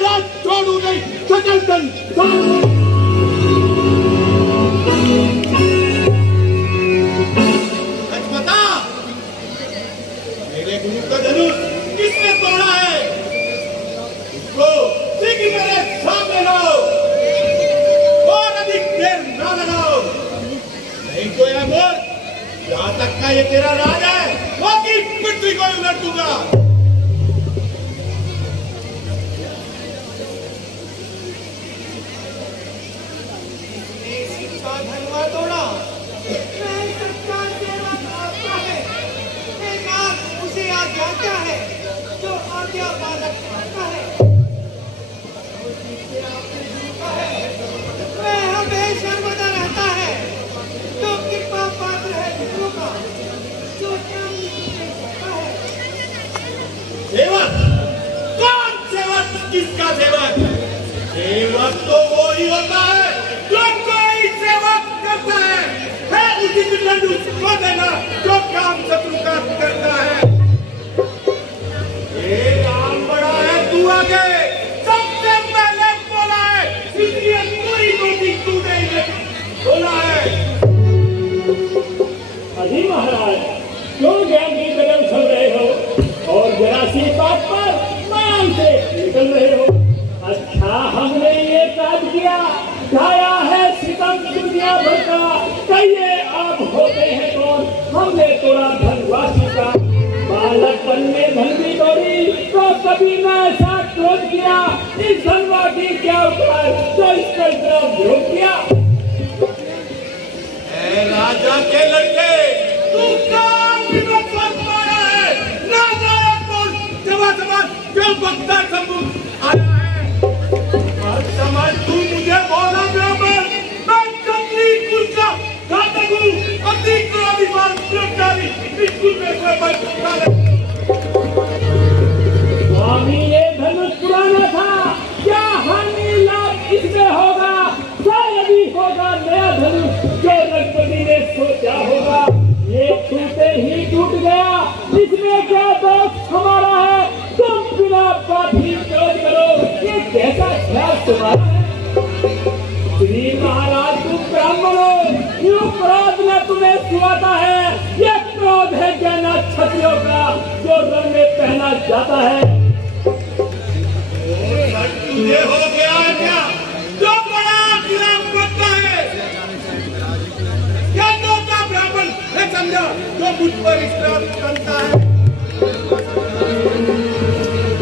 राज छोड़ू नहीं सकल तन बता मेरे गुरु का धनुष किसने तोड़ा है उसको शीघ्र मेरे सामने लाओ और अधिक देर ना लगाओ नहीं तो यह मोर यहाँ तक का ये तेरा राज है बाकी पृथ्वी को उलट दूंगा धनवा तोड़ा सच्चा सेवक आपका है एक आप उसे आज्ञा है जो आज्ञा पालक करता है मैं हमेशा सर्वदा रहता है जो कृपा पात्र है विष्णु का जो करता है सेवक कौन सेवक किसका सेवक सेवक तो वो ही होता है जो कोई सेवक करता है उसी दंड उसको देना जो काम शत्रु का करता है ये काम बड़ा है तू आगे सबसे पहले बोला है इसलिए कोई नोटिस तू नहीं बोला है अजी महाराज क्यों ज्ञान की कदम चल रहे हो और जरा सी बात पर मान से निकल रहे हो अच्छा हमने ये काम किया ढाया है सितम दुनिया भर का कहिए आप होते हैं कौन हमने तोड़ा धनवासी का बालकपन में धन की तोड़ी तो कभी न ऐसा क्रोध किया इस धनवा की क्या उपाय तो इसका इतना विरोध किया राजा के लड़के तू काम विरोध मारा है ना जाया बोल जवाब क्यों बकता सम्मुख आया समाज तू मुझे बोला ब्राह्मण मैं क्षत्रिय कुल का घातक हूँ अधिक अभिमान प्रचारी बिल्कुल मेरे पर स्वामी ये धनुष पुराना था क्या हानि लाभ इसमें होगा शायद ही होगा नया धनुष जो रघुपति ने सोचा होगा ये टूटे ही टूट गया इसमें क्या दोष हमारा है तुम बिना बात ही विरोध करो ये कैसा ख्याल तुम्हारा है श्री महाराज तुम ब्राह्मण हो यूं क्रोध में तुम्हें सुहाता है ये क्रोध है ज्ञाना क्षत्रियों का जो रण में पहना जाता है तुझे हो गया है क्या जो बड़ा खिलाफ करता है क्या नौका ब्राह्मण है समझा जो मुझ पर इस्तेमाल करता है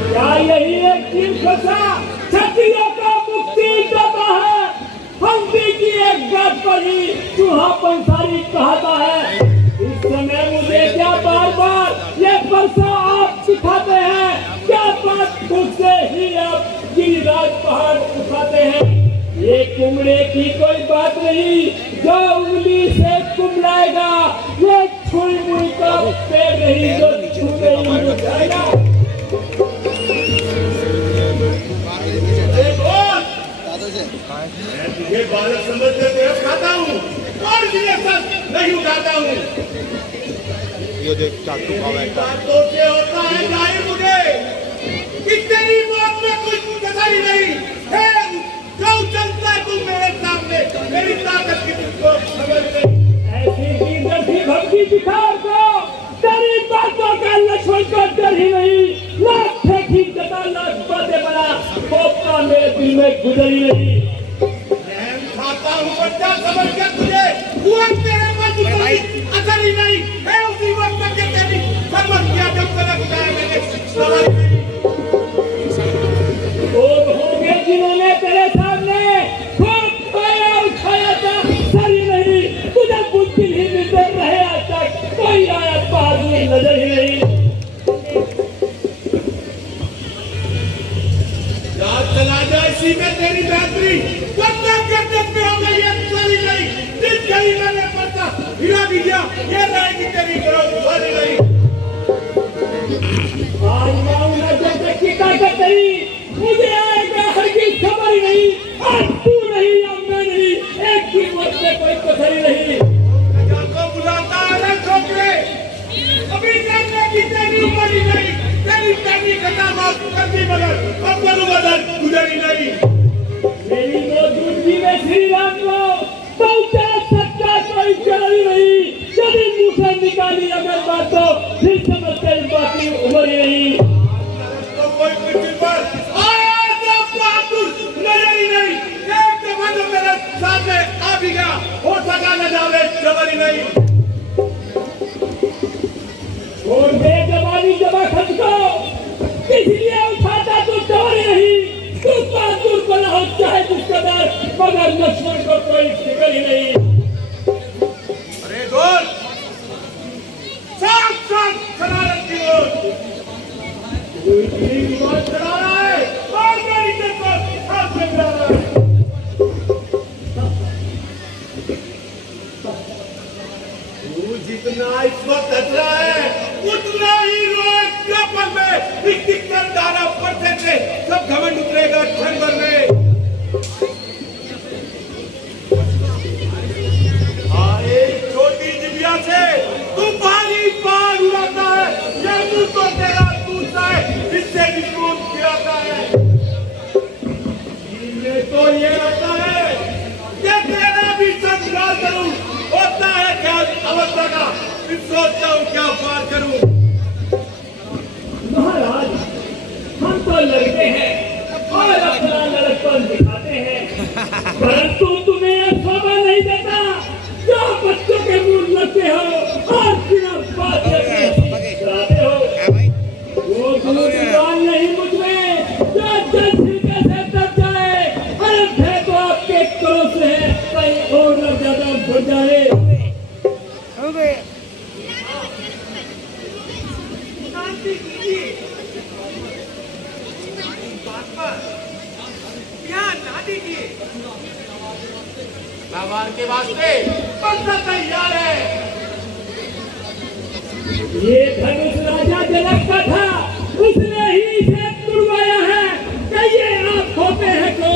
क्या यही एक चीज फंसा क्षत्रियों का मुक्ति देता है हंसी की एक बात पर ही चूहा पंसारी कहता है इस समय मुझे क्या बार बार ये फरसा आप सिखाते हैं क्या बात खुद से ही आप गिरिराज पहाड़ उठाते हैं ये कुमड़े की कोई बात नहीं जो उंगली से कुमलाएगा ये छुई मुई का पेड़ नहीं जो छूटे ही मुड़ जाएगा मैं तुझे बालक समझ कर तेरे खाता हूँ और तुझे सच नहीं उठाता हूँ ये देख चाकू बातों से होता है जाहिर मुझे कि तेरी मौत में कुछ कसर नहीं है जो चलता है तू मेरे सामने मेरी ताकत की तुझको समझ नहीं ऐसी वीरगति भक्ति दिखार को तेरी बातों का लक्ष्मण को डर ही नहीं लाख फेंकी जता लाख बातें बना खोपका मेरे दिल में गुजरी नहीं खाता हूँ बच्चा समझ कर तुझे हुआ तेरे मन में असर ही नहीं है उसी वक्त तक के तेरी समझ किया जब तक उठाया मैंने समझ नहीं लोग होंगे जिन्होंने तेरे सामने खूब पाया उठाया था सही नहीं तुझे बुद्धि ही मिलते रहे आज तक कोई आया पास में नजर ही नहीं चला जाए इसी में तेरी बेहतरी वरना करते पे हो गई है चली नहीं जिस गली मैंने पड़ता हिला भी दिया ये रहेगी तेरी करो चली नहीं आज मांगना जब तक की ताकत नहीं मुझे आएगा हर की खबर ही नहीं आज तू नहीं या मैं नहीं एक की मौत में कोई कसर ही नहीं को बुलाता है छोकरे अभी जानने की तेरी उम्र ही नहीं तेरी पहली घटना माफ कर दी मगर अब करूँगा दर्द डाली अगर बात तो फिर समझ कर बाकी उम्र ही नहीं। तो कोई पृथ्वी पर आया जब बहादुर नजर ही नहीं, एक दफा तो मेरे सामने आ भी गया, हो सका न जावे जबर ही नहीं। और बेजबानी जबा खत को इसलिए उठाता तो जबर ही नहीं, तू बहादुर बना हो चाहे जिस कदर, मगर लक्ष्मण को कोई फिक्र ही नहीं। अरे दोस्त, साथ शरारत की ओर तू इतनी बात चला रहा है और मेरी इज्जत को हाथ में मिला रहा है। तू जितना इस वक्त हंस रहा है उतना ही रोज के पल में एक दिक्कत दाना पड़ते से सब घमंड उतरेगा क्षण भर में। एक छोटी जिबिया से तू भारी बाल उड़ाता है, यह मुंह तो तेरा टूटता है, इससे भी खून गिराता है। इनमें तो ये लगता है कि तेरा भी संस्कार करूं, होता है ख्याल अवस्था का, फिर सोचता हूं क्या पार करूं। महाराज, हम तो लड़के हैं और अपना लड़कपन दिखाते हैं, परंतु तुम्हें यह शोभा नहीं देता जो बच्चों के मुंह लगते हो और बिना बात कराते हो। वो गुमान नहीं मुझ में जो जल छिलके से दब जाए, अरे भय तो आपके क्रोध से है, कहीं और न ज्यादा बढ़ जाए। शांति कीजिए, बात पर ध्यान ना दीजिए। तलवार के वास्ते बंदा तैयार है। ये धनुष राजा जनक का था, उसने ही इसे तुड़वाया है। कहिए आप होते हैं तो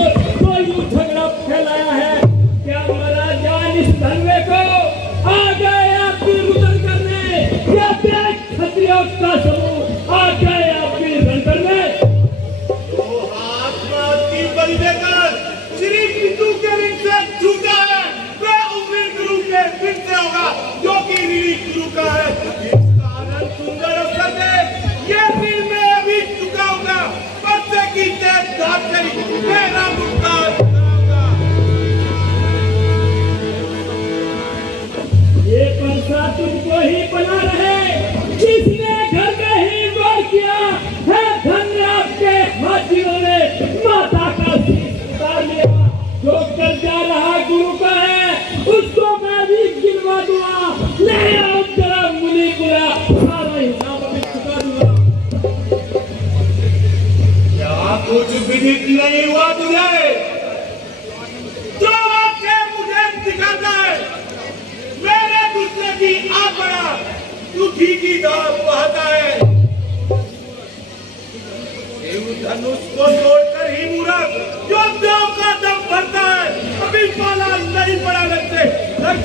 यूं झगड़ा फैलाया है। क्या मरा जान इस धनवे को आ गए आपकी रुदन करने, या प्यार क्षत्रियों का समूह आ गए आपकी रण करने। तो हाथ में आपकी बलि देकर श्री विष्णु के ऋण से छूटा है, वह उम्र गुरु के ऋण से होगा जो कि ऋणी गुरु का है। इसका आनंद सुंदर अवसर से ये ऋण मैं अभी चुकाऊंगा, बच्चे की तेज धात करी मेरा भुगतान कराऊंगा। ये पंसा तुमको ही बना रहे, जिसने घर में ही वार किया है। धन्य आपके हाथियों ने माता का शीश उतार लिया। जो कर जा रहा गुरु का है, उसको मैं भी गिनवा दूंगा। नहीं आओ जरा मुनि पूरा सारा हिसाब अभी चुका दूंगा। क्या कुछ विदित नहीं हुआ तुझे? जो आके मुझे दिखाता है मेरे दूसरे की आग बड़ा झूठी की दाग बहाता है। धनुष को तोड़कर ही मूरख योद्धाओं का दम भरता है, अभी पाला नहीं पड़ा लगते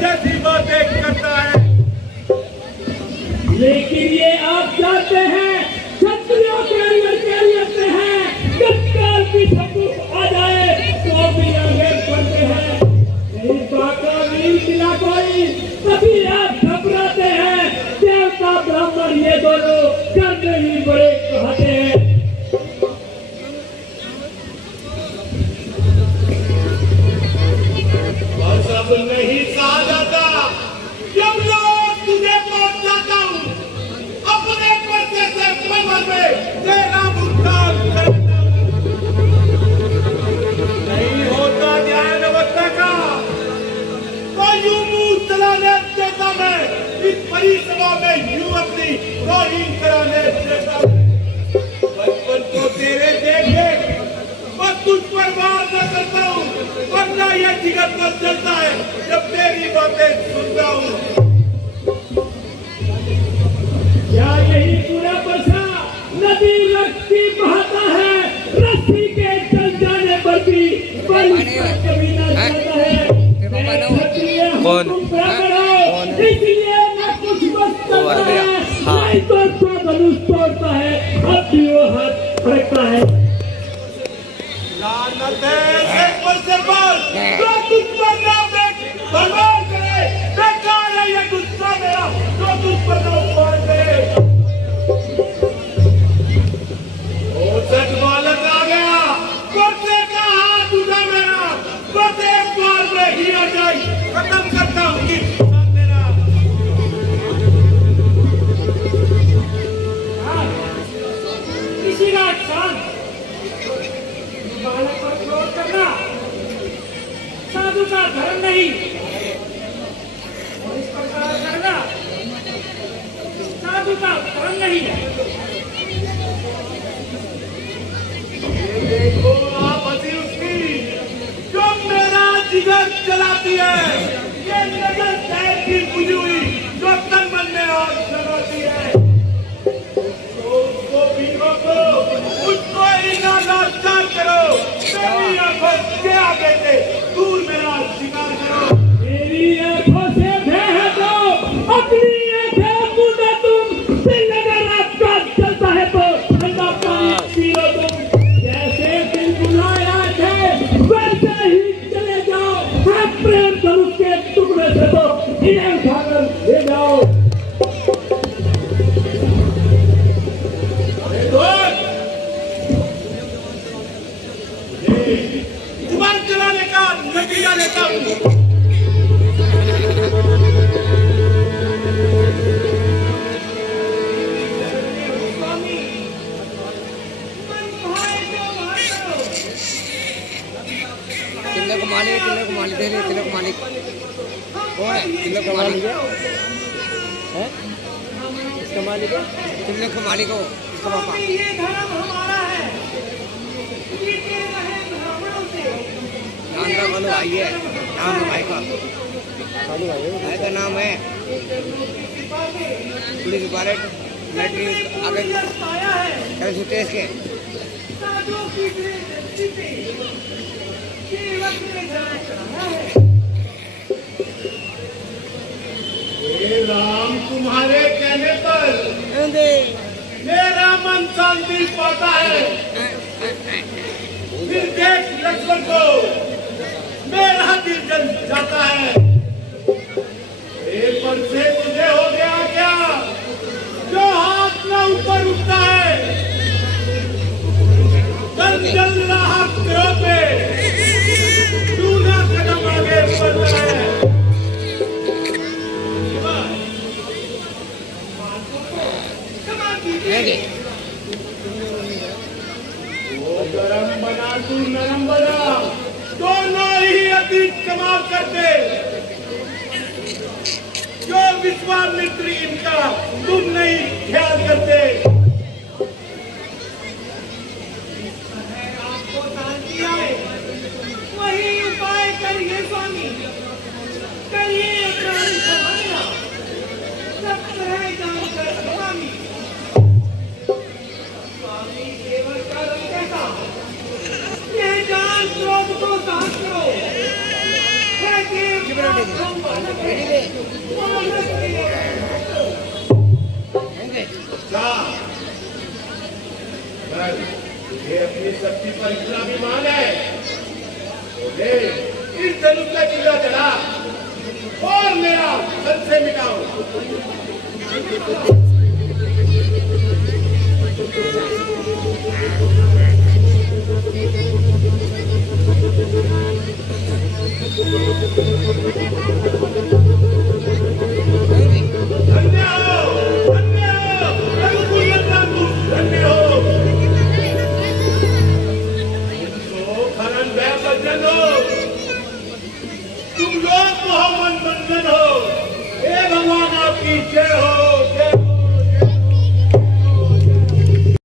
जैसी बातें करता है। लेकिन ये आप जानते हैं, क्षत्रियों के अंदर क्या रहते हैं, तत्काल भी सबूत आ जाए तो भी आगे बढ़ते हैं। नहीं बाका वीर बिना कोई, तभी आप घबराते हैं। देवता ब्राह्मण ये दोनों करने ही बड़े कहते हैं। और सब नहीं कहा जाता, जब लोग तुझे पहुंच जाता हूँ अपने पर्चे से कमर में तेरा भुगतान करता हूँ। नहीं होता ध्यान अवस्था का तो यूं मुंह चलाने देता मैं, इस बड़ी सभा में यूं अपनी तौहीन कराने देता मैं। बचपन को तेरे देख मैं तुझ पर वार न करता हूँ, वरना यह जिगर पर चलता है जब तेरी बातें सुनता हूँ। क्या यही पूरा बसा नदी रस्सी बहाता है, रस्सी के चल जाने पर भी बल कभी न जाता है। कौन? इसलिए न कुछ बस करता है, नहीं तो धनुष तोड़ता है, अब भी वो हाथ फड़कता है। लानत है ऐसे पर से पर जो तुझ पर नाम भगवान करे, बेकार है ये गुस्सा मेरा जो तुझ पर धर्म नहीं और इस प्रकार करना साधु का धर्म नहीं है। ये देखो आप हंसी उसकी जो मेरा जिगर जलाती है, ये नजर जैद की बुझी हुई जो तन मन में आग जलाती है, तो उसको भी रोको, उसको इनादार करो, मेरी आंखों के आगे से दूर मेरा शिकार करो। मेरी आंखों से भय है तो अपनी आंखें मूंदो तुम, दिल अगर आपका चलता है तो ठंडा पानी पी लो तुम। जैसे दिल बुलाया है वैसे ही चले जाओ, है प्रेम धनुष के टुकड़े से तो इन्हें उठाकर ले जाओ। अरे दोस्त, ये जुबान चलाने का नतीजा लेता हूँ। स्वामी मन भाए तो भाई करो। तिलक मालिक दे रहे तिलक मालिक कौन है? तिलक मालिक है, इसका मालिक है, तिलक मालिक हो इसका पापा। स्वामी ये धर्म हमारा है, जीते रहे ब्राह्मणों से। नाम का बोलो भाई है, नाम है भाई का, भाई का नाम है पुलिस पायलट मैट्रिक आगे पाया है कैसे तेज के साधुओं की दृष्टि से सेवक ने धर्म चढ़ाया है। हे राम, तुम्हारे कहने पर मेरा मन शांति पाता है। फिर देख लक्ष्मण को मेरा दिल जल जाता है। एक पर से तुझे हो गया क्या जो हाथ न ऊपर उठता है, जल रहा क्रोध पे दूना कदम आगे बढ़ता है। वो गरम बना तू नरम बना, दोनों ही अतीत कमाल करते। जो विश्वामित्र इनका तुम नहीं ख्याल करते। आपको शांति आए वही उपाय करिए स्वामी, करिए अपराध क्षमा, सब तरह जानकर स्वामी। स्वामी केवल का रंग कैसा, यह जान क्रोध को शांत करो। है देव का संवाद है, मानस की अच्छा, बस ये अपनी शक्ति पर इतना अभिमान है तो ले इस धनुष का किला चढ़ा और मेरा सर से मिटाओ।